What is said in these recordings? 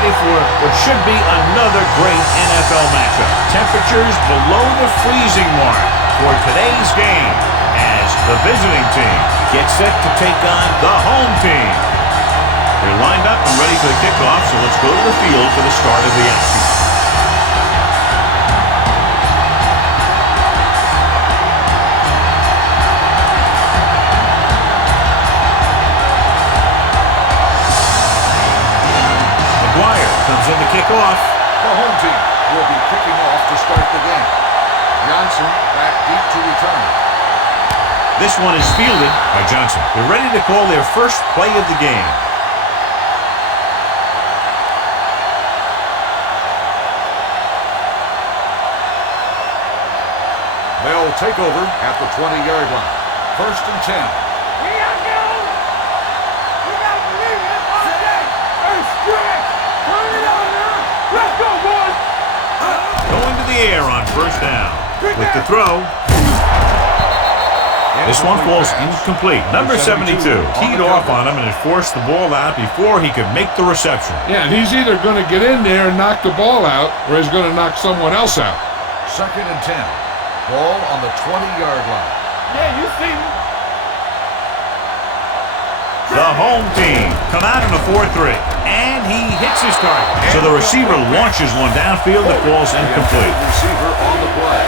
ready for what should be another great NFL matchup. Temperatures below the freezing mark for today's game as the visiting team gets set to take on the home team. They're lined up and ready for the kickoff, so let's go to the field for the start of the action. Comes in to kick off. The home team will be kicking off to start the game. Johnson back deep to return. This one is fielded by Johnson. They're ready to call their first play of the game. They'll take over at the 20-yard line. 1st and 10. Going to the air on 1st down. With the throw. This one falls incomplete. Number 72 teed off on him and had forced the ball out before he could make the reception. Yeah, and he's either going to get in there and knock the ball out, or he's going to knock someone else out. 2nd and 10. Ball on the 20-yard line. Yeah, you see me. The home team come out in a 4-3. And he hits his target. So the receiver launches one downfield that falls incomplete. Receiver on the play.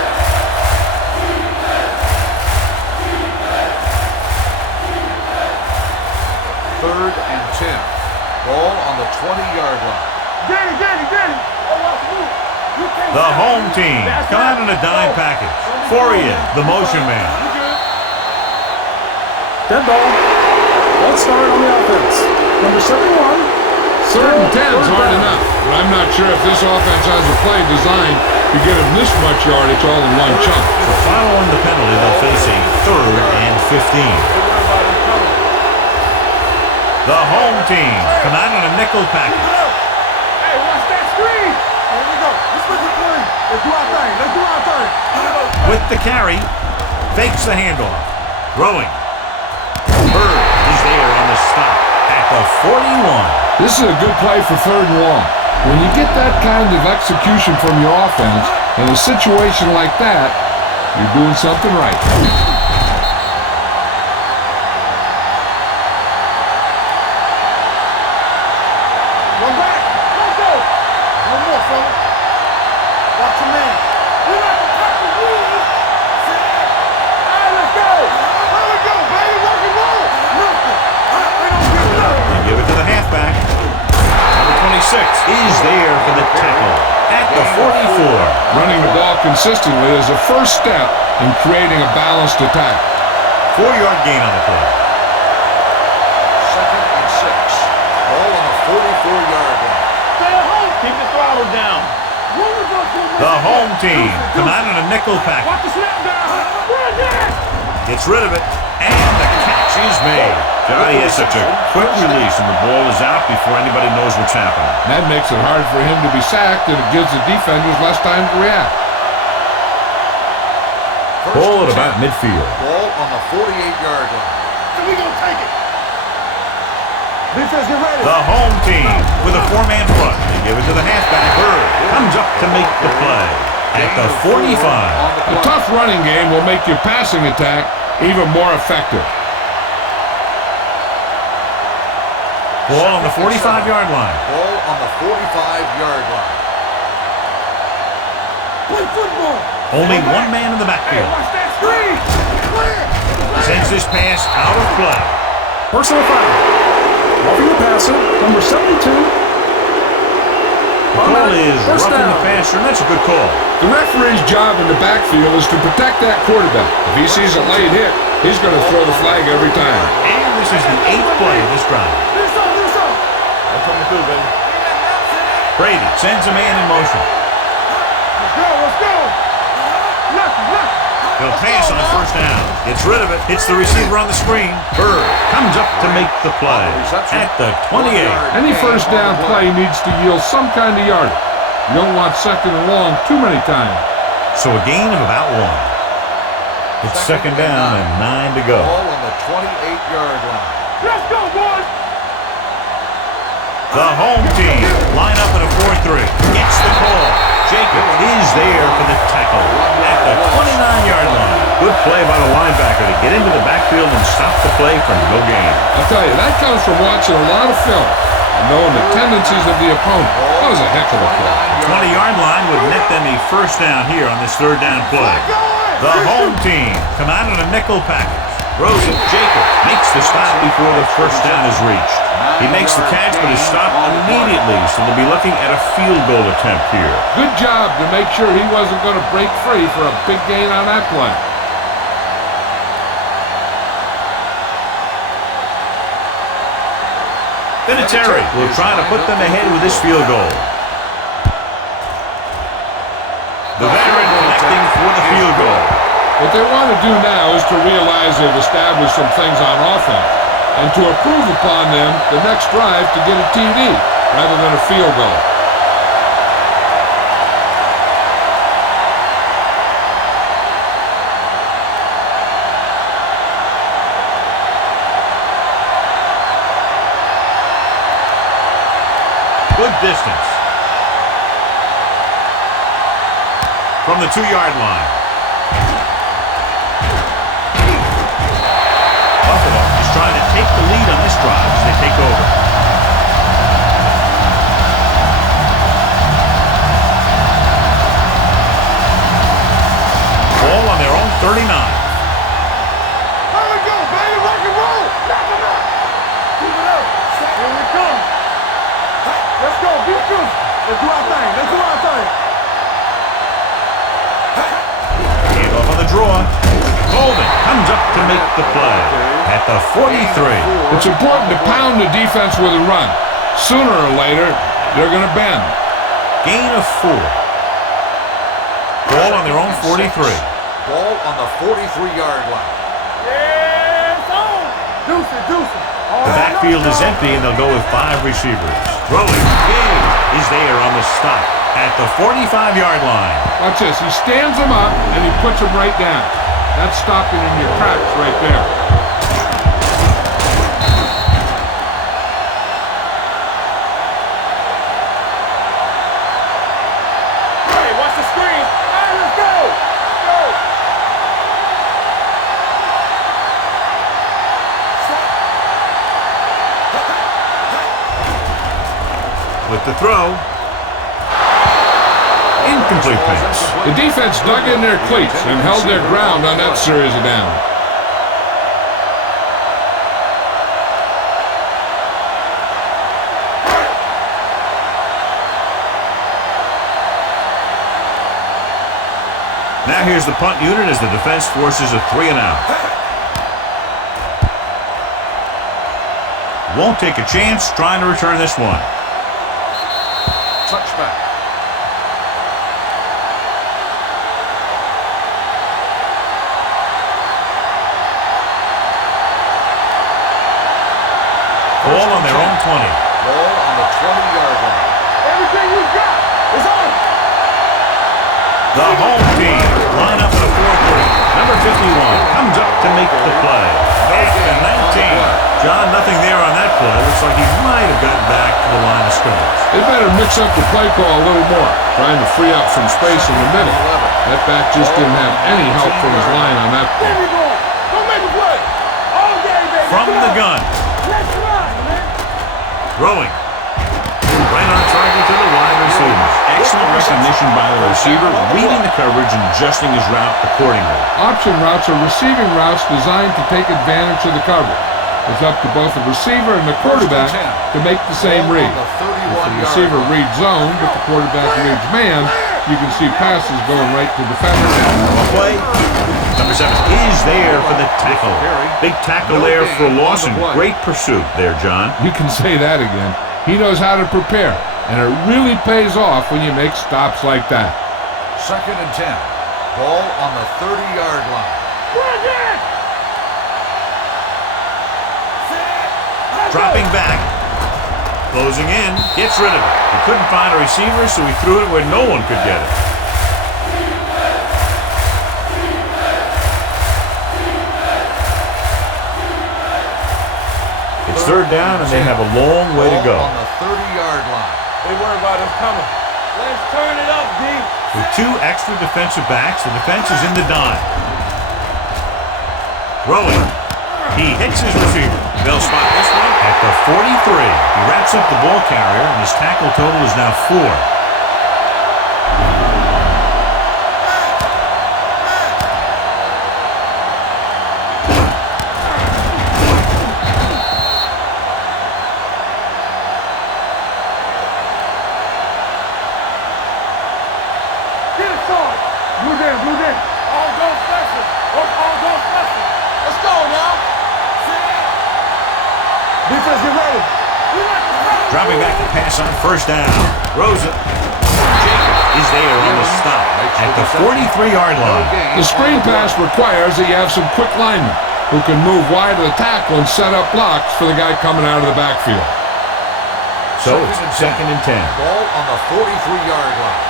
3rd and 10. Ball on the 20-yard line. Danny. The home team come out in a dime package. Fourier, the motion man. Dead ball. Let's start on the offense. Number 71. 3rd and 10's hard enough, but I'm not sure if this offense has a play designed to get him this much yardage all in one chunk. So following the penalty, they'll face a 3rd and 15. The home team come out in a nickel package. Hey, watch that screen. Here we go. Let's look at play. Let's do our thing. With the carry, fakes the handoff. Throwing. Bird is there on the stop at the 41. This is a good play for 3rd and long. When you get that kind of execution from your offense in a situation like that, you're doing something right. One back. Let's go. One more, fella. Watch your man. We got the top of the lead. All right, let's go. Here we go, baby. Rock and roll. They give it to the halfback. Number 26 is there for the tackle at the 44. Running the ball consistently is a first step in creating a balanced attack. 4-yard gain on the play. 2nd and 6. Ball on the 44-yard line. Stay at home. Keep the throttle down. The home team come out in a nickel package. Watch the snap down. Run that. Gets rid of it, and the catch is made. God, he has such a quick release, and the ball is out before anybody knows what's happening. That makes it hard for him to be sacked, and it gives the defenders less time to react. Ball at about midfield. Ball on the 48-yard line. And we gonna take it. Defense, get ready. The home team with a 4-man front. They give it to the halfback. Bird comes up to make the play at the 45. A tough running game will make your passing attack even more effective. Ball on the 45-yard line. Ball on the 45-yard line. Play football. Only one man in the Hey, backfield. watch that screen. Clear. Sends this pass out of play. Personal foul. Roughing the passer. Number 72. The call is First roughing down. the passer, and that's a good call. The referee's job in the backfield is to protect that quarterback. If he sees a late hit, he's going to throw the flag every time. And this is the 8th play of this drive. This on. I'm coming through, baby. Brady sends a man in motion. Let's go. Lucky. He'll pass on 1st down. Gets rid of it. Hits the receiver on the screen. Bird comes up to make the play at the 28. Any first down play needs to yield some kind of yardage. You don't want 2nd and long too many times. So a gain of about 1. It's 2nd down and 9 to go. Ball on the 28-yard line. Let's go, boys. The home team line up at a 4-3. Gets the call. Jacob is there for the tackle at the 29-yard line. Good play by the linebacker to get into the backfield and stop the play for no gain. I'll tell you, that comes from watching a lot of film and knowing the tendencies of the opponent. That was a heck of a play. 20-yard line would net them a first down here on this third down play. The home team come out in a nickel package. Rosen Jacob makes the stop before the first down is reached. He makes the catch, but is stopped immediately, so they'll be looking at a field goal attempt here. Good job to make sure he wasn't going to break free for a big gain on that play. Vinatieri will try to put them ahead with this field goal. The veteran connecting for the field goal. What they want to do now is to realize they've established some things on offense and to improve upon them the next drive to get a TD rather than a field goal. Good distance. From the 2-yard line. Buffalo is trying to take the lead on this drive as they take over. Ball on their own 39. Here we go, baby, rock and roll. Knock him out. Keep it up. Here we come. Let's go, be good. Let's do our thing. Let's do our thing. Hand off on the draw. Golden comes up to make the play at the 43. It's important to pound the defense with a run. Sooner or later, they're going to bend. Gain of 4. Ball on their own 43. Ball on the 43-yard line. Yeah, it's on. Deuce it, deuce it. The backfield is empty, and they'll go with 5 receivers. Throwing Gabe is there on the stop at the 45-yard line. Watch this. He stands them up, and he puts them right down. That's stopping in your tracks right there. Hey, watch the screen. All right, let's go. Go. With the throw. Incomplete pass. The defense dug in their cleats and held their ground on that series of downs. Now here's the punt unit as the defense forces a 3-and-out. Won't take a chance trying to return this one. Touchback. Ball on their own 20. Ball on the 20-yard line. Everything you got is on. The home team line up at a 4-3. Number 51 comes up to make the play. At the 19. John, nothing there on that play. Looks like he might have gotten back to the line of scrimmage. They better mix up the play call a little more, trying to free up some space in the middle. That back just didn't have any help from his line on that There play. we go. Go make a play. All day, baby. From Come the on. gun. Let's ride, man. Throwing. Right on target to the wide receivers. Excellent recognition by the receiver, reading the coverage and adjusting his route accordingly. Option routes are receiving routes designed to take advantage of the coverage. It's up to both the receiver and the quarterback to make the same read. If the receiver reads zone, but the quarterback reads man, you can see passes going right to defenders. Play. Number 7 is there for the tackle. Big tackle there for Lawson. Great pursuit there, John. You can say that again. He knows how to prepare, and it really pays off when you make stops like that. 2nd and 10. Ball on the 30-yard line. Bring it. Dropping back. Closing in. Gets rid of it. He couldn't find a receiver, so he threw it where no one could get it. It's 3rd down, and they have a long way to go. On the They worry about us coming. Let's turn it up, D. With 2 extra defensive backs, the defense is in the dime. Rolling. He hits his receiver. They'll spot this one at the 43. He wraps up the ball carrier, and his tackle total is now 4. Dropping back to pass on first down. Rosa. Jacob is there on the stop at the 43-yard line. The screen pass requires that you have some quick linemen who can move wide of the tackle and set up blocks for the guy coming out of the backfield. So it's 2nd and 10. Ball on the 43-yard line.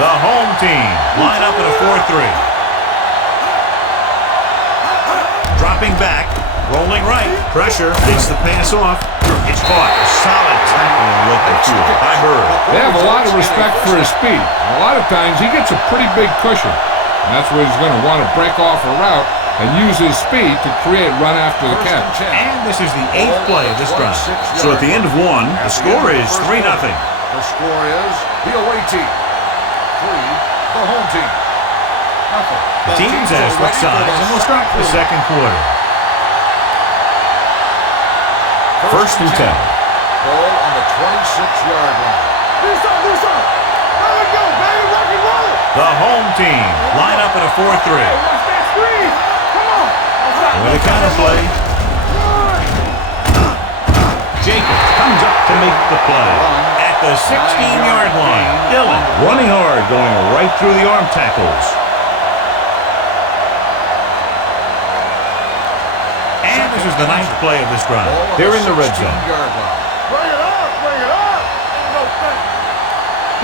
The home team line up in a 4-3. Dropping back, rolling right, pressure, gets the pass off. It's caught. A solid tackle in the open field by Bird. They have a lot of respect for his speed. A lot of times he gets a pretty big cushion. And that's where he's going to want to break off a route and use his speed to create run after the catch. And this is the 8th play of this drive. So at the end of 1, the score is 3-0. The score is the away team 3, the home team nothing. The teams have switched sides, and we'll start the second quarter. First and 10. Ball on the 26-yard line. The home team line up in a 4-3. With a counterplay. Jacob comes up to make the play at the 16-yard line. Dillon running hard, going right through the arm tackles. And this is the 9th play of this drive. They're in the red zone. Bring it up, bring it up. Ain't no thing.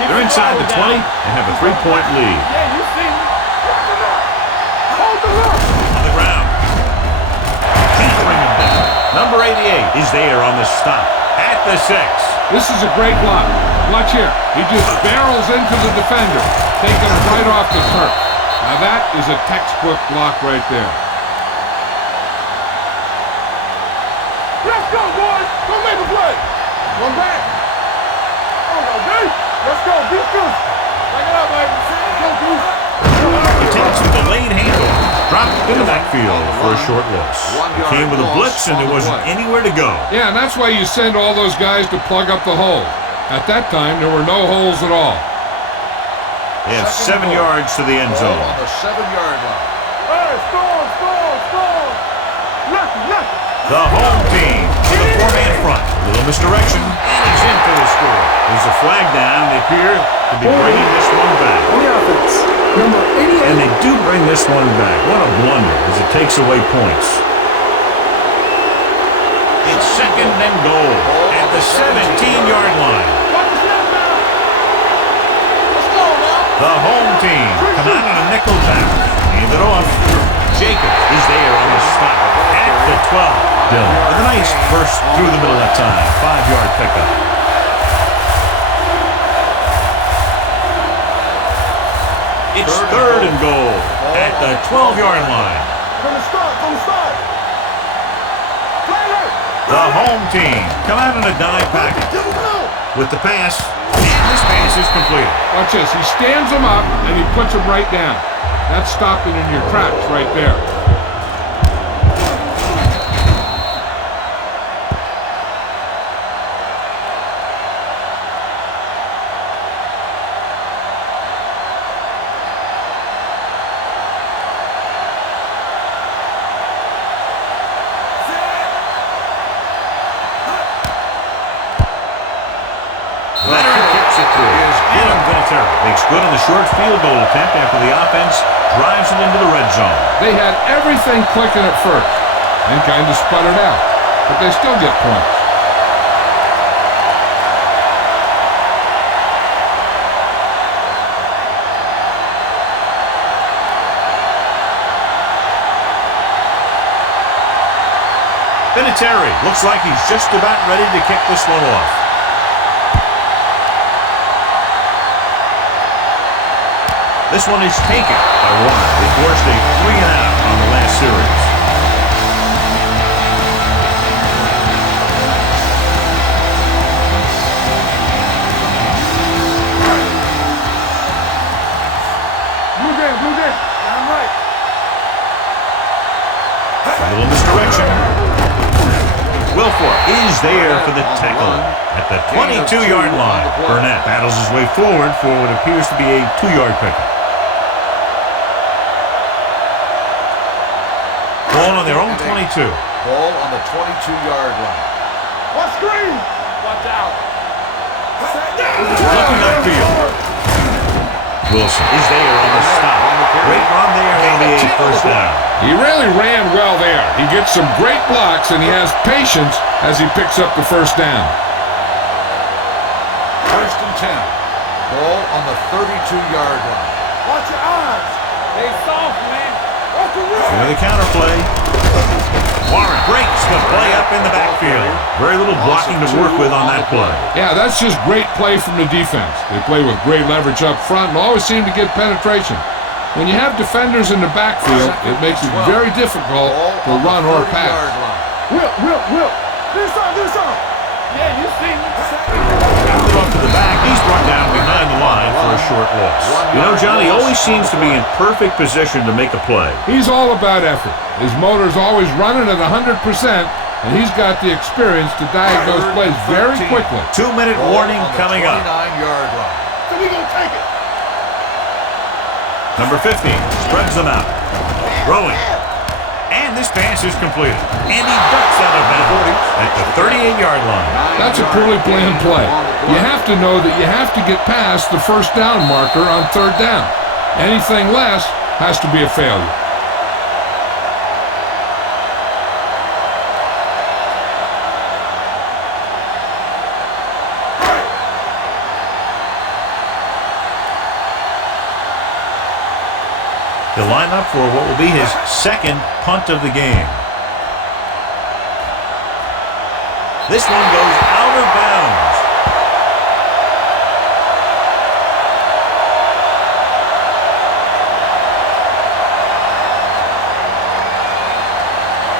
They're inside the 20 and have a 3-point lead. Yeah, you see me. Hold them up. Hold them up. On the ground. Can't bring him down. Number 88 is there on the stop at the 6. This is a great block. Watch here. He just barrels into the defender, taking him right off the turf. Now that is a textbook block right there. Let's go, boys. Go make a play. One back. Hold on, D. Let's go. Be good. Bring it up, baby. Go, Goose. He takes a delayed handoff, dropped in the backfield for a short loss. He came with a blitz, and there wasn't anywhere to go. Yeah, and that's why you send all those guys to plug up the hole. At that time, there were no holes at all. They have 7 yards to the end zone. On the 7-yard line. Hey, score. Lucky. The home team with a 4-man front. A little misdirection, and he's in for the score. There's a flag down. They appear to be bringing this one back. On the offense, number 88. And they do bring this one back. What a blunder as it takes away points. It's 2nd and goal at the 17-yard line. Let's go now. The home team come out on a nickel back. Hand it off. Jacob is there on the stop at the 12. Dillon with a nice burst through the middle that time. 5-yard pickup. It's 3rd and goal at the 12-yard line. From the start. Play it. The home team come out on a dive package with the pass, and this pass is completed. Watch this. He stands him up, and he puts him right down. That's stopping in your tracks right there. Makes good on the short field goal attempt after the offense drives it into the red zone. They had everything clicking at first and kind of sputtered out, but they still get points. Vinatieri looks like he's just about ready to kick this one off. This one is taken by Warner. They forced a 3-and-out on the last series. Blue game. I'm right. A little misdirection. Wilfork is there for the tackle at the 22-yard line. Burnett battles his way forward for what appears to be a 2-yard pickup. Ball on their own 22. Ball on the 22-yard line. Watch screen. Watch out. Looking upfield. Wilson is there on the stop. Great run there, and be a first down. He really ran well there. He gets some great blocks, and he has patience as he picks up the first down. 1st and 10. Ball on the 32-yard line. Watch your eyes. They soft, man. Watch your wrist. With the counterplay. Warren breaks the play up in the backfield. Very little blocking to work with on that play. Yeah, that's just great play from the defense. They play with great leverage up front and always seem to get penetration. When you have defenders in the backfield, it makes it very difficult to run or pass. Will. This on. Yeah, you see me. Got it off to the back. He's brought down behind the line for a short loss. You know, Johnny always seems to be in perfect position to make a play. He's all about effort. His motor's always running at 100%, and he's got the experience to diagnose plays very quickly. 2-minute warning coming up. 29-yard line. So we gonna take it. Number 15 spreads them out. Throwing. And this pass is completed. And he ducks out of bounds at the 38-yard line. That's a poorly planned play. You have to know that you have to get past the first down marker on 3rd down. Anything less has to be a failure. He'll line up for what will be his second punt of the game. This one goes out of bounds.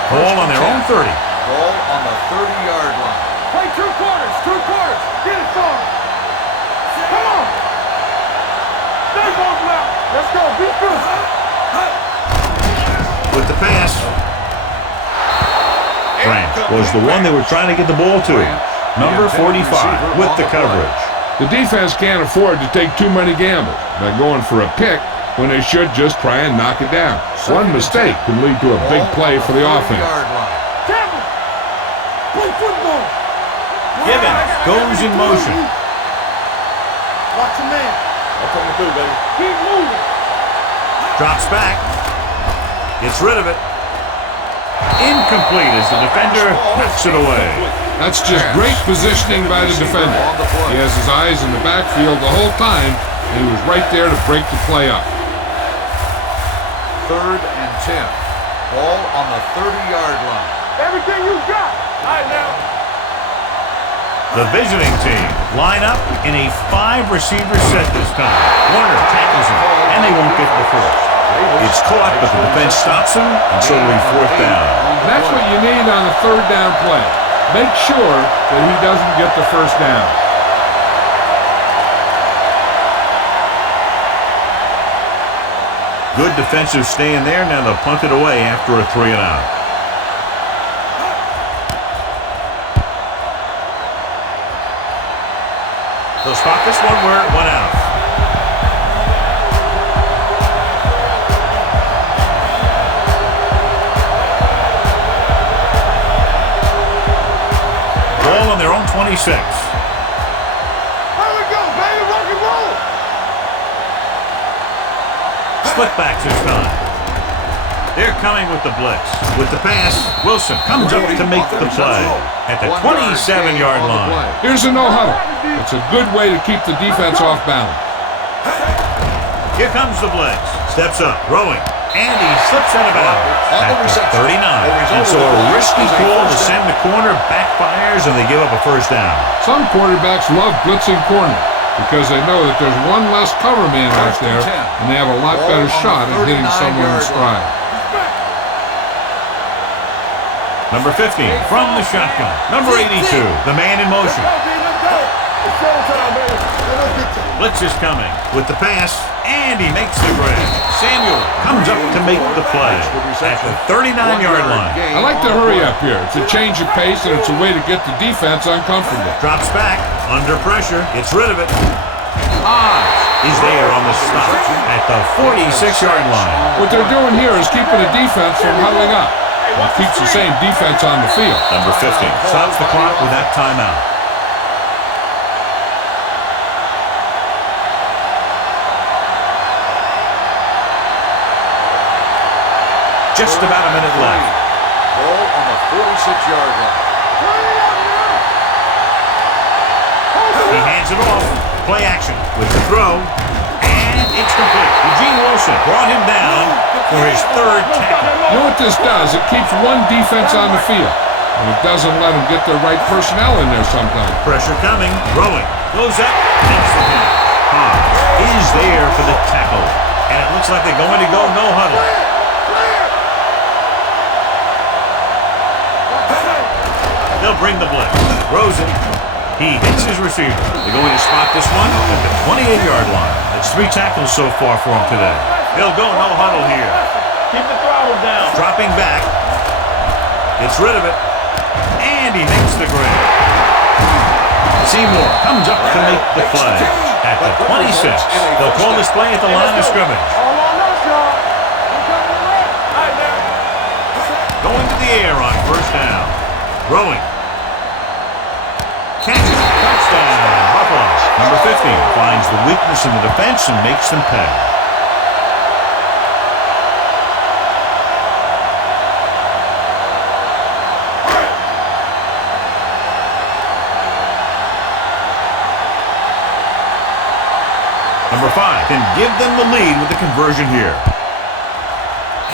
Ball on their own 30. Ball on the 30-yard line. Play 2 quarters. Get it started. Come on. Stay both out. Let's go. Be good. With the pass. Branch was the one they were trying to get the ball to. Number 45 with the coverage. The defense can't afford to take too many gambles by going for a pick when they should just try and knock it down. One mistake can lead to a big play for the offense. Campbell. Play football. Gibbons goes in motion. Watch your man. I'm coming through, baby. Keep moving. Drops back. Gets rid of it. Incomplete as the defender knocks it away. That's just great positioning by the defender. He has his eyes in the backfield the whole time, and he was right there to break the play up. 3rd and 10. Ball on the 30-yard line. Everything you got. All right, now. The visiting team line up in a 5-receiver set this time. Warner tackles him, and they won't get the first. It's caught, but the defense stops him, and so it'll be 4th down. That's what you need on a 3rd down play. Make sure that he doesn't get the first down. Good defensive stand there. Now they'll punt it away after a 3-and-out. They'll spot this one where it went out. Ball on their own 26. Here we go, baby. Rock and roll. Split backs this time. They're coming with the blitz. With the pass, Wilson comes up to make the play at the 27-yard line. Here's a no-huddle. It's a good way to keep the defense off balance. Here comes the blitz. Steps up, throwing. And he slips out of bounds at the 39. And so a risky call to send the corner backfires, and they give up a first down. Some quarterbacks love blitzing corner because they know that there's one less cover man out there, and they have a lot better shot at hitting someone in stride. Number 15 from the shotgun. Number 82, the man in motion. Blitz is coming with the pass, and he makes the grab. Samuel comes up to make the play at the 39-yard line. I like to hurry up here. It's a change of pace, and it's a way to get the defense uncomfortable. Drops back, under pressure, gets rid of it. Is there on the stop at the 46-yard line. What they're doing here is keeping the defense from huddling up. It keeps the same defense on the field. Number 15 stops the clock with that timeout. Just about a minute left. Ball on the 46-yard line. He hands it off. Play action with the throw. And it's complete. Eugene Wilson brought him down for his third tackle. You know what this does? It keeps one defense on the field, and it doesn't let them get the right personnel in there sometimes. Pressure coming. Throwing. Goes up. Makes the hit. Is there for the tackle. And it looks like they're going to go no huddle. They'll bring the blitz. Throws it. He hits his receiver. They're going to spot this one at the 28-yard line. That's 3 tackles so far for him today. They'll go no huddle here. Keep the throttle down. Dropping back. Gets rid of it. And he makes the grab. Seymour comes up to make the play at the 26. They'll call this play at the line of scrimmage. All on us, y'all. Going to the air on first down. Throwing. Catches. Touchdown. Buffalo. Number 15 finds the weakness in the defense and makes them pay. Number 5 can give them the lead with the conversion here.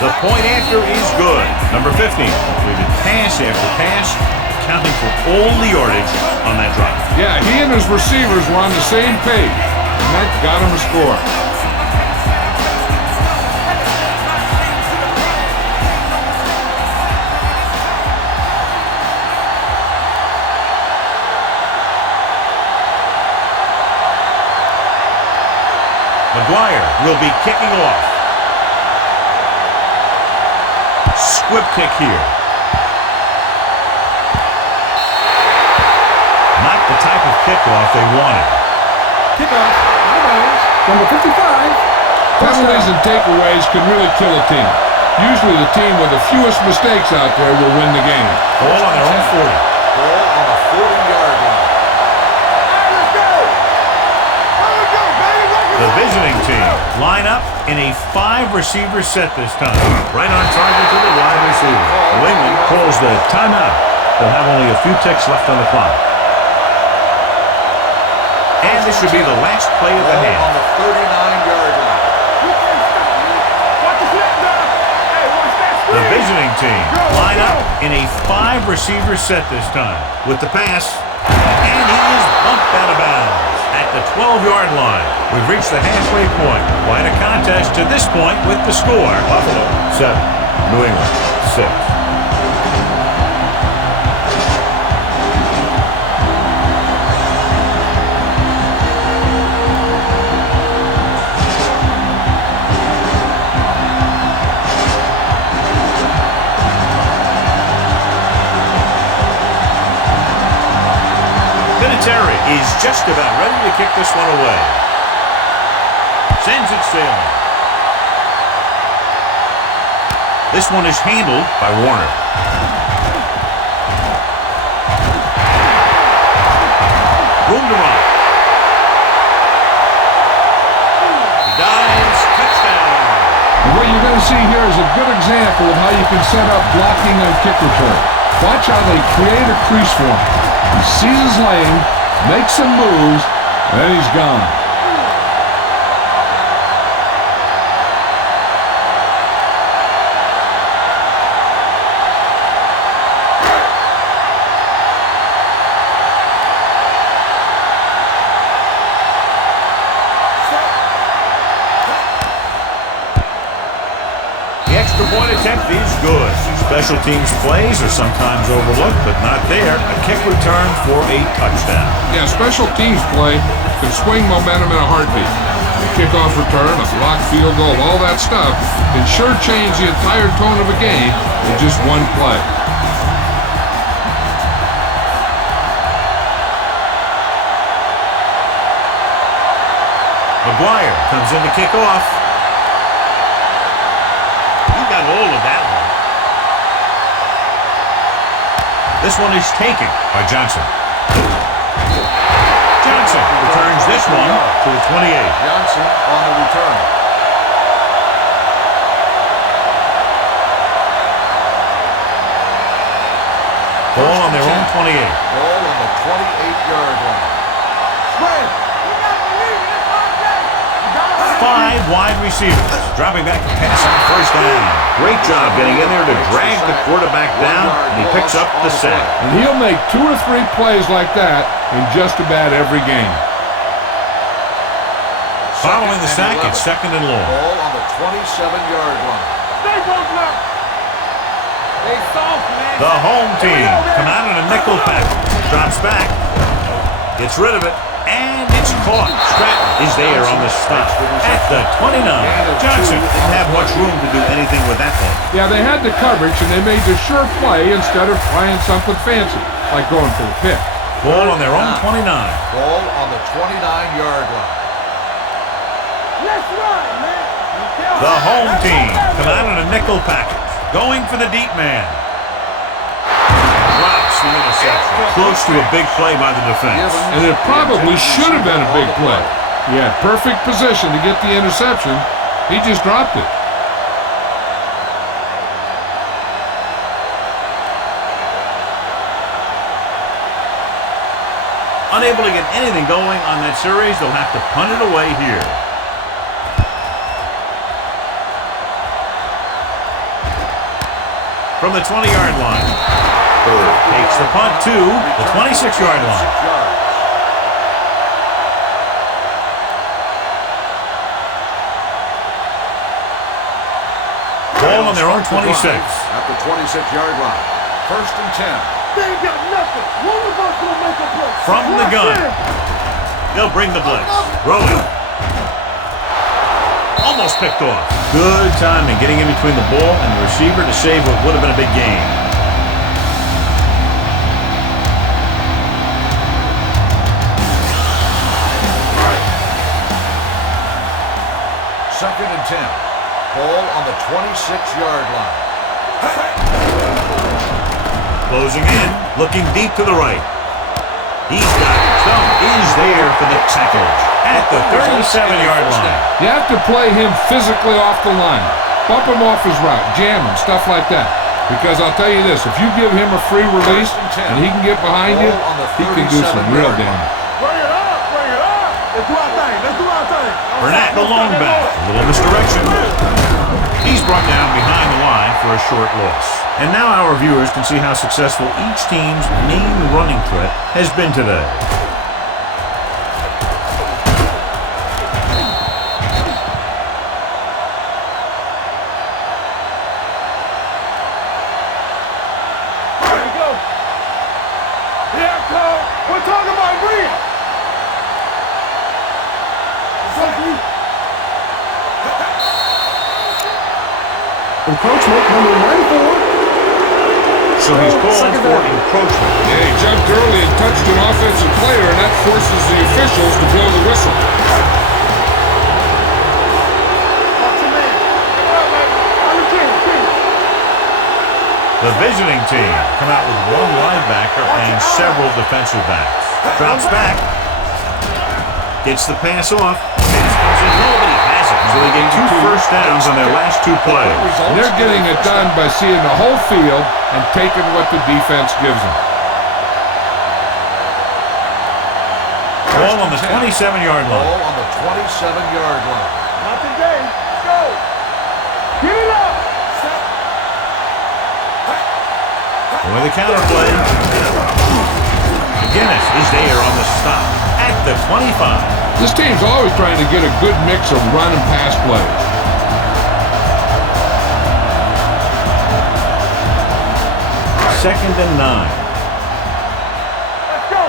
The point after is good. Number 15 completed pass after pass, accounting for all the yardage on that drive. Yeah, he and his receivers were on the same page, and that got him a score. McGuire will be kicking off. Squib kick here. Not the type of kickoff they wanted. Kickoff. Number 55. Penalties and takeaways can really kill a team. Usually the team with the fewest mistakes out there will win the game. Ball on their own 40. Ball on the 40-yard line. The visiting team line up in a 5-receiver set this time. Right on target to the wide receiver. New England calls the timeout. They'll have only a few ticks left on the clock. And this should be the last play of the half. On the 39-yard line. The visiting team line up in a 5-receiver set this time with the pass. And he is bumped out of bounds at the 12-yard line. We've reached the halfway point. Quite a contest to this point with the score. Buffalo 7, New England 6. Terry is just about ready to kick this one away. Sends it sailing. This one is handled by Warner. Room to run. He dives. Touchdown. And what you're going to see here is a good example of how you can set up blocking on kick return. Watch how they create a crease for him. He sees his lane, makes some moves, and then he's gone. 1 extra point attempt is good. Special teams plays are sometimes overlooked, but not there. A kick return for a touchdown. Yeah, special teams play can swing momentum in a heartbeat. A kickoff return, a blocked field goal, all that stuff can sure change the entire tone of a game in just one play. McGuire comes in to kick off. He got hold of that one. This one is taken by Johnson. Johnson returns this one to the 28. Johnson on the return. Ball on their own 28. Ball on the 28-yard line. Spread. 5 wide receivers. Dropping back to pass on first down. Great job getting in there to drag the quarterback down, and he picks up the sack. And he'll make 2 or 3 plays like that in just about every game. Following the sack, it's 2nd and long. Ball on the 27-yard line. Stay broke up. They soft, man. The home team come out in a nickel pack. Drops back. Gets rid of it. And it's caught. Stratton is there on the stop at the 29. Johnson didn't have much room to do anything with that one. Yeah, they had the coverage, and they made the sure play instead of trying something fancy, like going for the pick. Ball on their own 29. Ball on the 29-yard line. Let's run, man. The home team come out in a nickel package. Going for the deep man. Drops the interception. Close to a big play by the defense. And it probably should have been a big play. He had perfect position to get the interception. He just dropped it. Unable to get anything going on that series, they'll have to punt it away here. From the 20-yard line. Takes the punt to the 26-yard line. Ball on their own 26. At the 26-yard line. 1st and 10. They ain't got nothing. One of us will make a play. From the gun. They'll bring the blitz. Rolling. Almost picked off. Good timing getting in between the ball and the receiver to save what would have been a big game. Second and 10. Ball on the 26-yard line. Closing in, looking deep to the right. He's got it. Thumb is there for the package at the 37-yard line. You have to play him physically off the line. Bump him off his route, jam him, stuff like that. Because I'll tell you this, if you give him a free release and he can get behind you, he can do some real damage. Bring it up. Bring it up. Let's do our thing. Let's do our thing. Burnett, the long back. A little misdirection. He's brought down behind the line for a short loss. And now our viewers can see how successful each team's main running threat has been today. There you go. Here come. We're talking about Green. Encroachment number 94. So he's called for encroachment. Yeah, he jumped early and touched an offensive player, and that forces the officials to blow the whistle. The visiting team come out with one linebacker and several defensive backs. Drops back. Gets the pass off. Pass comes in. Nobody has it. So they get 2 first downs on their last 2 plays. And they're getting it done by seeing the whole field and taking what the defense gives them. Ball on the 27-yard line. Ball on the 27-yard line. Not today. Let's go. Get it up. With the counter play. McGinnis is there on the stop at the 25. This team's always trying to get a good mix of run and pass plays. 2nd and 9. Let's go.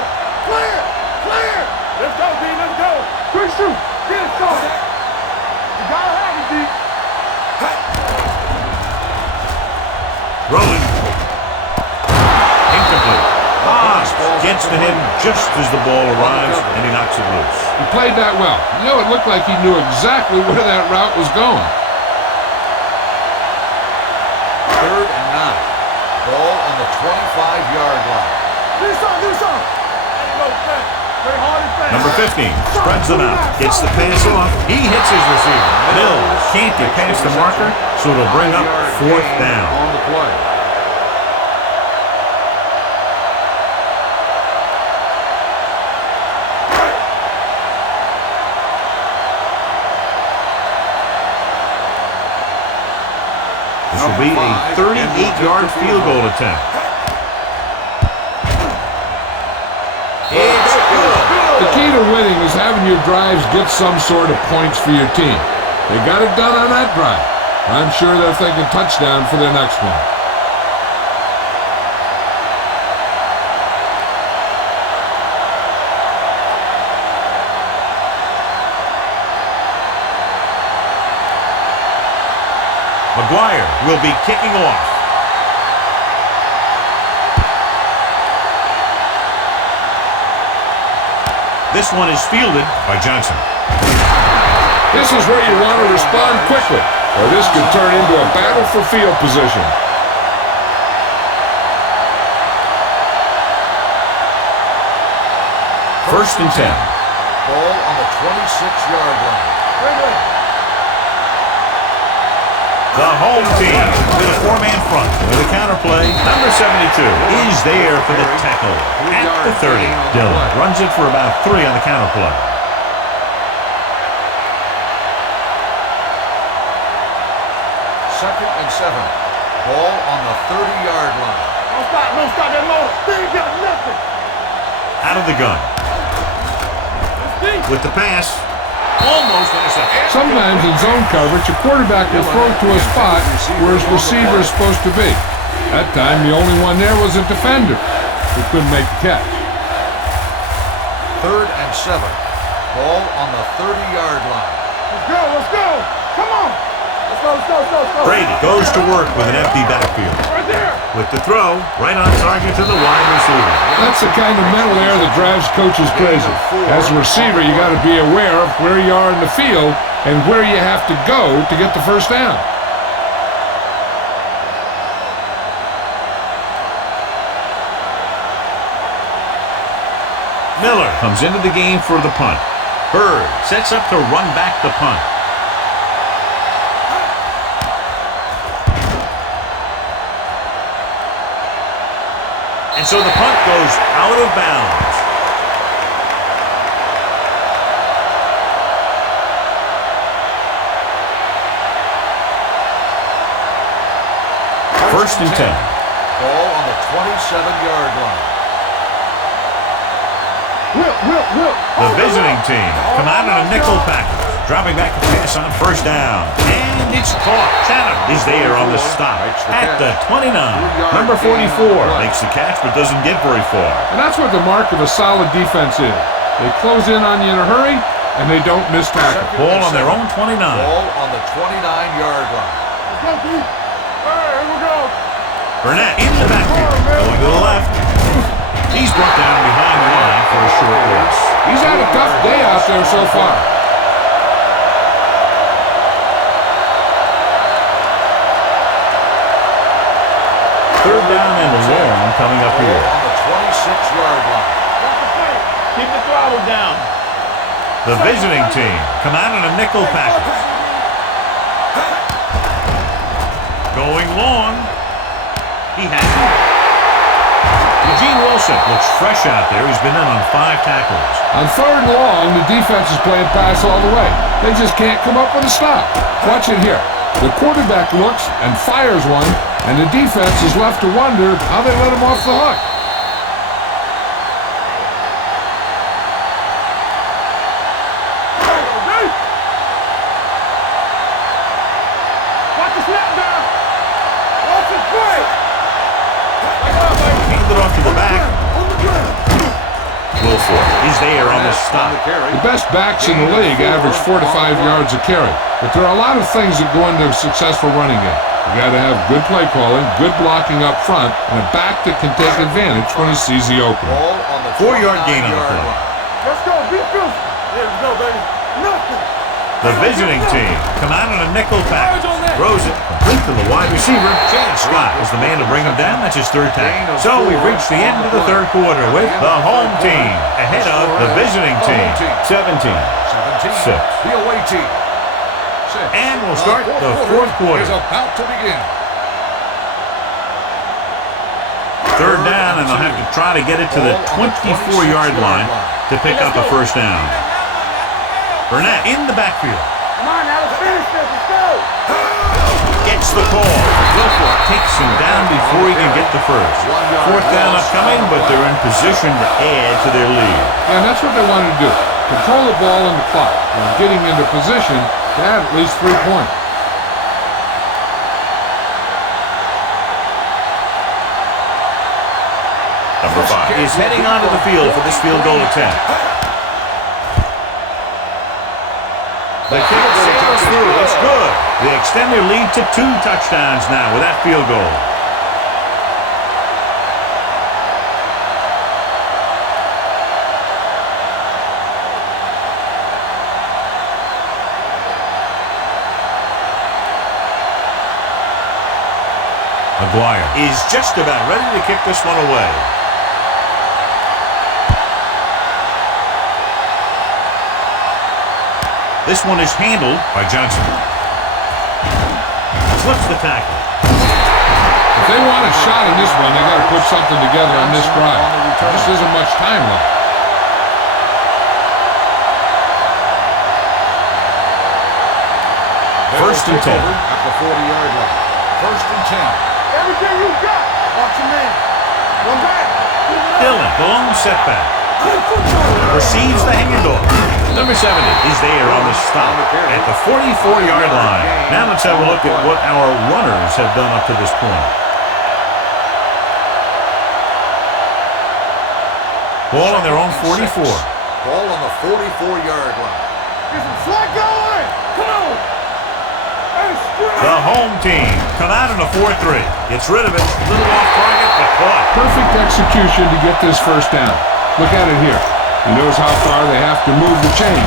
Clear. Clear. Let's go, D. Let's go. Quick shoot. Get it started. You gotta have it, D. Rolling. Incomplete. Gets to him just as the ball arrives, and he knocks it loose. He played that well. You know, it looked like he knew exactly where that route was going. 3rd and 9. Ball on the 25-yard line. Do something. Ain't no thing. Play hard and fast. Number 15 spreads them out, gets the pass off. He hits his receiver. Mills can't get past the marker, so it'll bring up 4th down. On the play. This will be a 38-yard field goal attempt. It's good. The key to winning is having your drives get some sort of points for your team. They got it done on that drive. I'm sure they're thinking touchdown for their next one. McGuire will be kicking off. This one is fielded by Johnson. This is where you want to respond quickly, or this could turn into a battle for field position. First and 10. Ball on the 26-yard line. The home team with a 4-man front. With a counter play, number 72 is there for the tackle at the 30. Dillon runs it for about 3 on the counter play. Second and 7. Ball on the 30-yard line. Don't stop that motor. They ain't got nothing. Out of the gun. With the pass. Almost intercepted. Sometimes in zone coverage, a quarterback will throw to a spot where his receiver is supposed to be. That time, the only one there was a defender who couldn't make the catch. 3rd and 7. Ball on the 30-yard line. Let's go. Come on. Let's go. Brady goes to work with an empty backfield. Right there. With the throw, right on target to the wide receiver. That's the kind of mental error that drives coaches crazy. As a receiver, you got to be aware of where you are in the field and where you have to go to get the first down. Miller comes into the game for the punt. Bird sets up to run back the punt. And so the punt goes out of bounds. First and 10. Ball on the 27-yard line. The visiting team come out in a nickel package, dropping back to pass on first down. And it's caught. Chatham is there on the stop at the 29. Number 44 makes the catch but doesn't get very far. And that's what the mark of a solid defense is. They close in on you in a hurry, and they don't miss tackle. Ball on their own 29. Ball on the 29-yard line. Let's go, D. Here we go. Burnett in the backfield, going to the left. He's brought down behind the line for a short loss. He's had a tough day out there so far. Third down and long coming up here. On the 26-yard line. Keep the throttle down. The visiting team come out in a nickel package. Going long. He has it. Eugene Wilson looks fresh out there. He's been in on 5 tackles. On third and long, the defense is playing pass all the way. They just can't come up with a stop. Watch it here. The quarterback looks and fires one, and the defense is left to wonder how they let him off the hook. Watch the snap down. Watch the play. is there on the stop. The best backs in the league average 4 to 5 yards a carry. But there are a lot of things that go into a successful running game. You got to have good play calling, good blocking up front, and a back that can take advantage when he sees the opening. 4-yard gain on the play. Let's go. Be good. There we go, baby. Nothing. The visiting team come out in a nickel package. Throws it complete to the wide receiver. Scott is the man to bring him down. That's his third tackle. So we've reached the end of the third quarter with the home team ahead of the visiting team. 17-6. The away team. And we'll start the fourth quarter. Is about to begin. Third down, and they'll have to try to get it to the 24-yard line to pick up a first down. Burnett in the backfield. Come on, now let's finish this. Let's go. Gets the call. Takes him down before he can get the first. Fourth down upcoming, but they're in position to add to their lead. And that's what they wanted to do. Control the ball and the clock and getting into position to add at least 3 points. Number 5 is heading onto the field for this field goal attempt. The kick sails through. It's good. They extend their lead to 2 touchdowns now with that field goal. Maguire is just about ready to kick this one away. This one is handled by Johnson. Slips the tackle. If they want a shot in this one, they got to put something together on this drive. There just isn't much time left. First and 10. At the 40-yard line. First and 10. Everything you got. Watch your man. One back. Dillon, the long setback. Receives the handoff. Number 70 is there on the stop at the 44-yard line. Now let's have a look at what our runners have done up to this point. Ball on their own 44. Ball on the 44-yard line. Get some slack going. Come on. The home team come out in a 4-3. Gets rid of it. A little off target, but caught. Perfect execution to get this first down. Look at it here. He knows how far they have to move the chain.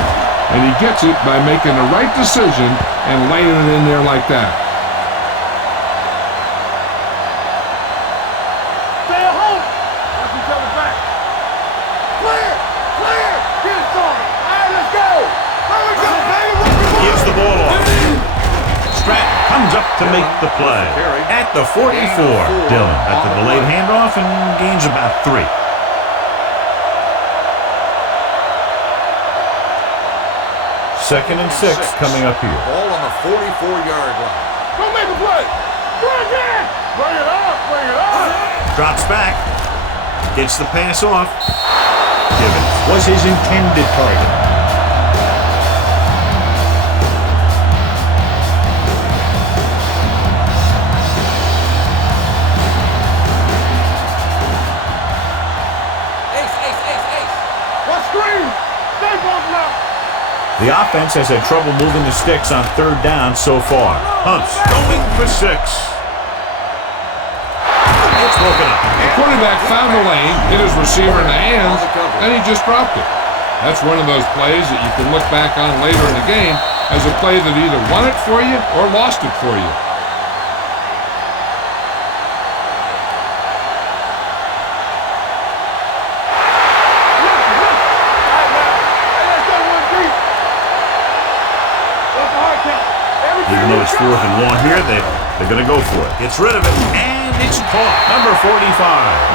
And he gets it by making the right decision and laying it in there like that. Stay at home. Watch each other back. Clear. Clear. Get it started. All right, let's go. There we go, baby. Gives the ball off. Stratton comes up to make the play. At the 44, Dillon at the delayed handoff and gains about 3. Second and 6 coming up here. Ball on the 44-yard line. Go make a play. Bring it. Bring it up. Bring it up. Drops back. Gets the pass off. Gibbons was his intended target. The offense has had trouble moving the sticks on third down so far. Hunts going for 6. It's broken up. The quarterback found the lane, hit his receiver in the hands, and he just dropped it. That's one of those plays that you can look back on later in the game as a play that either won it for you or lost it for you. Even though it's 4th and 1 here, they're going to go for it. Gets rid of it, and it's caught. Number 45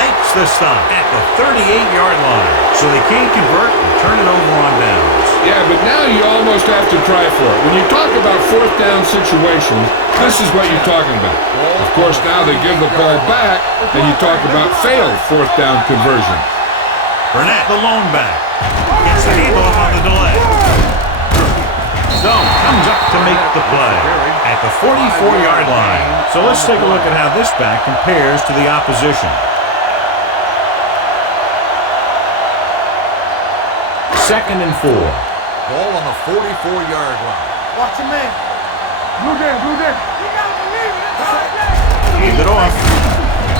makes the stop at the 38-yard line. So they can't convert and turn it over on downs. Yeah, but now you almost have to try for it. When you talk about 4th down situations, this is what you're talking about. Of course, now they give the ball back, and you talk about failed 4th down conversion. Burnett, the lone back, gets the handoff on the delay. Stone comes up to make the play at the 44-yard line. So let's take a look at how this back compares to the opposition. 2nd and 4. Ball on the 44-yard line. Watch your man. Blue down, blue down. You gotta believe it. Hand it off.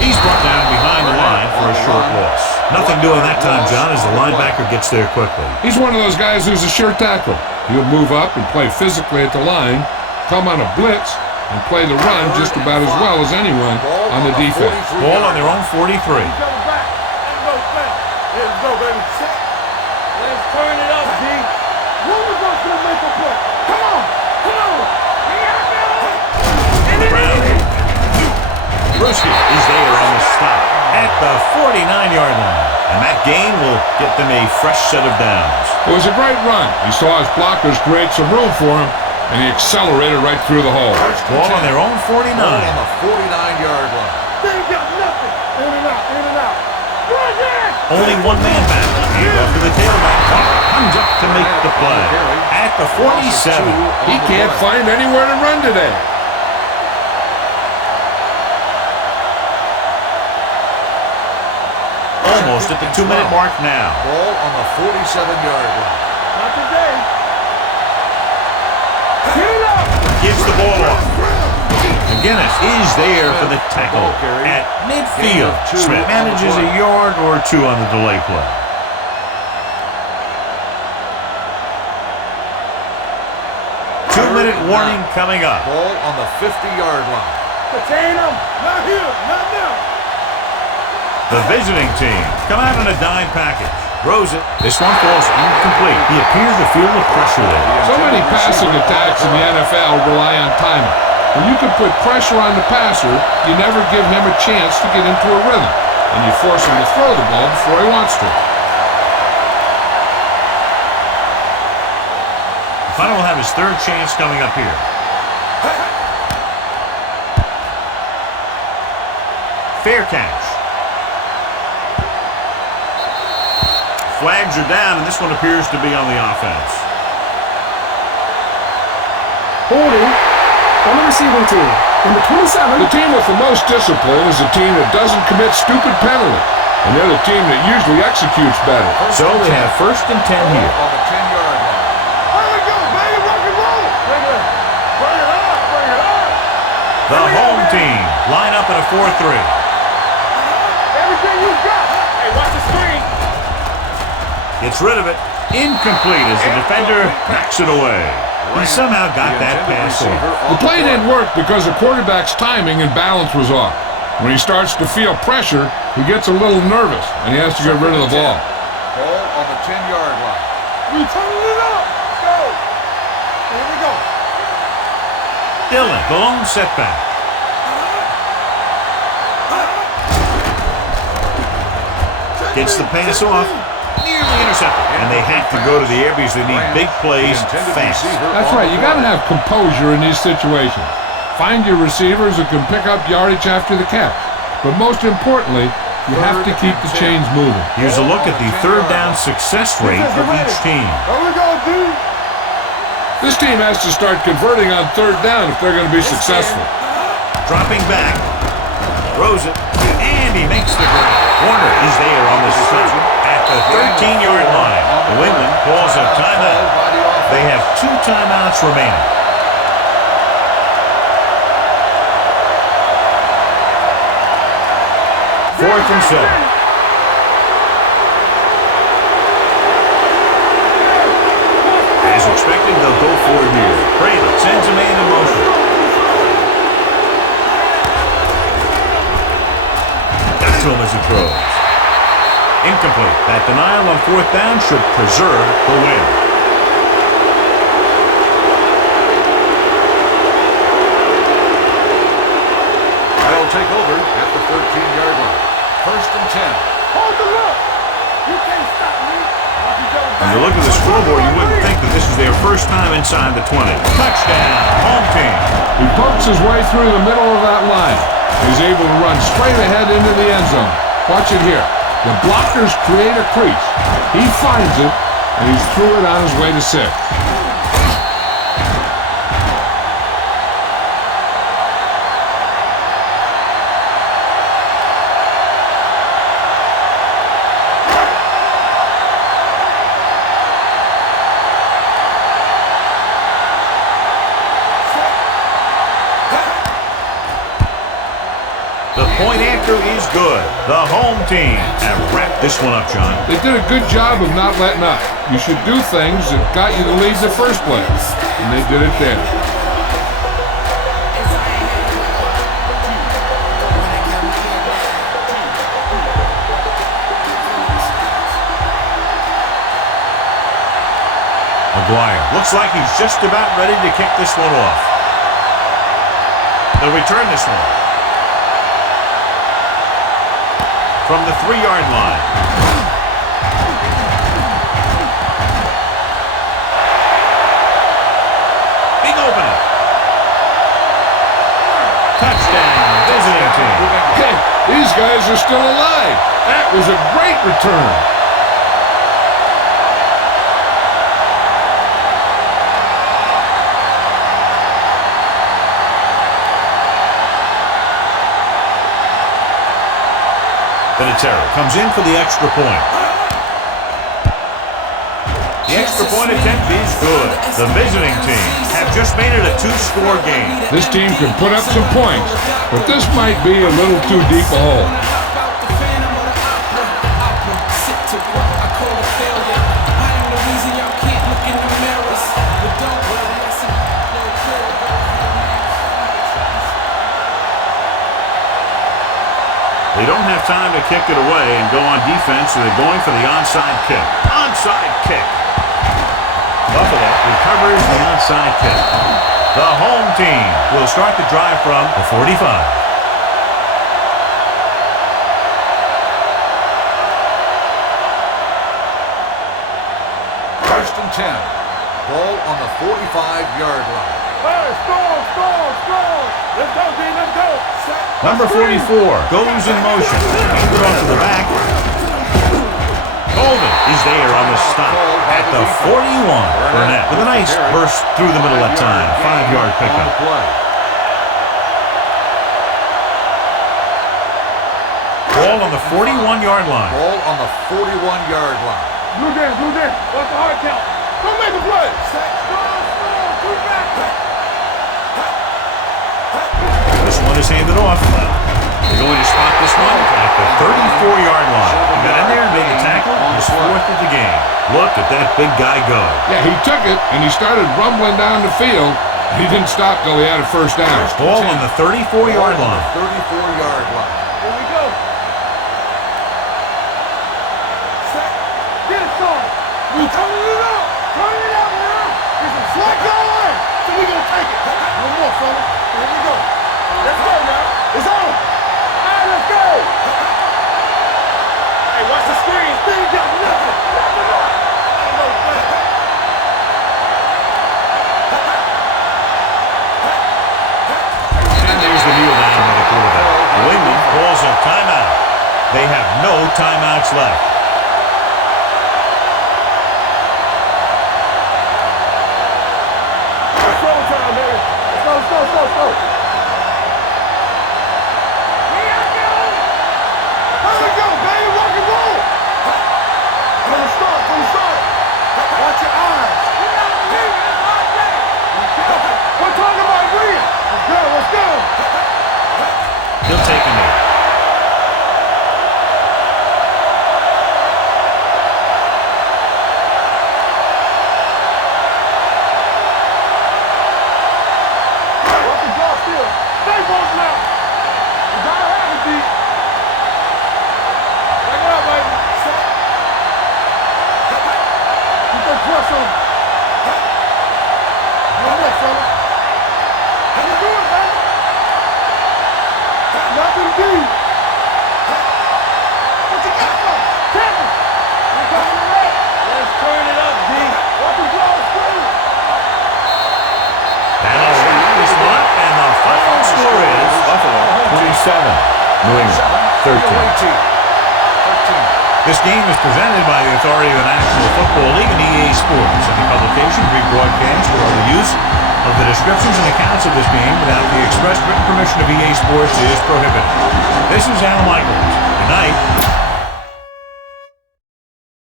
He's brought down behind the line for a short loss. Nothing doing that time, John, as the linebacker gets there quickly. He's one of those guys who's a sure tackle. He'll move up and play physically at the line, come on a blitz, and play the run just about as well as anyone on the defense. Ball on their own 43. Let's go, baby. Let's turn it up, D. One of us gonna make a play. Come on, come on. Brown. Brewski is there on the stop at the 49-yard line. And that gain will get them a fresh set of downs. It was a great run. He saw his blockers create some room for him, and he accelerated right through the hole. Ball on their own 49. Ball on the 49-yard line. They ain't got nothing. In and out, in and out. Right there. Only one man back. Hand off to the tailback. Comes up to make the play. At the 47. He can't find anywhere to run today. Almost at the 2-minute mark now. Ball on the 47-yard line. Not today. Get it up. Gives the ball off. McGinnis is there for the tackle at midfield. Smith manages a yard or two on the delay play. Two-minute warning coming up. Ball on the 50-yard line. Contain him. Not here. Not now. The visiting team come out in a dime package. Throws it. This one falls incomplete. He appears to feel the pressure there. So many passing attacks in the NFL rely on timing. When you can put pressure on the passer, you never give him a chance to get into a rhythm, and you force him to throw the ball before he wants to. Hunter will have his third chance coming up here. Fair catch. Flags are down, and this one appears to be on the offense. Holding on the receiving team. Number 27. The team with the most discipline is a team that doesn't commit stupid penalties, and they're the team that usually executes better. So they have 1st and 10 here. On the 10-yard line. Here we go, baby. Rock and roll. Bring it up. Bring it up. The home team line up in a 4-3. Everything you got. Hey, watch the screen. Gets rid of it. Incomplete as the defender backs it away. He somehow got that pass off. The play didn't work because the quarterback's timing and balance was off. When he starts to feel pressure, he gets a little nervous, and he has to get rid of the ball. Ball on the 10-yard line. We turning it up. Let's go. Here we go. Dillon, the lone setback. Gets the pass off. Nearly intercepted. And they have to go to the air because they need big plays fast. That's right. You got to have composure in these situations. Find your receivers who can pick up yardage after the catch. But most importantly, you have to keep the chains moving. Here's a look at the third down success rate of each team. Here we go, dude. This team has to start converting on third down if they're going to be successful. Dropping back. Throws it. And he makes the grab. Warner is there on the stop at the 13-yard line. New England calls a timeout. They have 2 timeouts remaining. Fourth and 7. As expected, they'll go for it here. Brady sends a man in motion. Got to him as he throws. Incomplete. That denial on 4th down should preserve the win. They'll take over at the 13-yard line. 1st and 10. Hold the look. You can't stop me. When you look at the scoreboard, you wouldn't think that this is their first time inside the 20. Touchdown, home team. He pokes his way through the middle of that line. He's able to run straight ahead into the end zone. Watch it here. The blockers create a crease. He finds it, and he's through it on his way to 6. Point after is good. The home team have wrapped this one up, John. They did a good job of not letting up. You should do things that got you the lead in the first place, and they did it there. McGuire looks like he's just about ready to kick this one off. They'll return this one. From the 3-yard line. Big opening. Touchdown, visiting team. Hey, these guys are still alive. That was a great return. Vinatieri comes in for the extra point. The extra point attempt is good. The visiting team have just made it a 2-score game. This team can put up some points, but this might be a little too deep a hole. They don't have time to kick it away and go on defense, so they're going for the onside kick. Onside kick. Buffalo recovers the onside kick. The home team will start the drive from the 45. First and 10. Ball on the 45-yard line. Hey, score! Let's go, D, let's go! Number 44 goes in motion. Hands it off to the back. Golden is there on the stop at the 41. Burnett with a nice burst through the middle that time. 5-yard pickup. Ball on the 41-yard line. Ball on the 41-yard line. Blue down. Watch the hard count. Don't make a play. Score, back. This one is handed off. They're going to spot this one at the 34-yard line. He got in there and made a tackle. His 4th of the game. Look at that big guy go. Yeah, he took it, and he started rumbling down the field. He didn't stop till he had a first down. Ball on the 34-yard line. 34-yard line. Here we go. Get it started. We turning it up. Turn it up now. Get some slack going. So we gonna take it. No more, fella. Here we go. Let's go now. It's on. All right, let's go. Hey, watch the screen. Thing got nothing. Nothing up. Ain't no play. And there's the kneel down by the quarterback. New England calls a timeout. They have no timeouts left. It's slow time, baby. Slow. Here we go, baby. Rock and roll. From the start. Watch your eyes. We're talking about real. Let's go. He'll take a knee. Watch the ball still. Stay both now. You gotta have it, D. Back it up, baby. Keep that press on. No more, fella. How you doing, baby? Nothing deep. What you got for? Tackle. You coming to that? Let's turn it up, D. Watch the ball still. That'll wrap this one up, and the final score is Buffalo 27, New England 13. This game is presented by the authority of the National Football League and EA Sports. Any publication, rebroadcast, or other use of the descriptions and accounts of this game without the express written permission of EA Sports is prohibited. This is Al Michaels. Good night.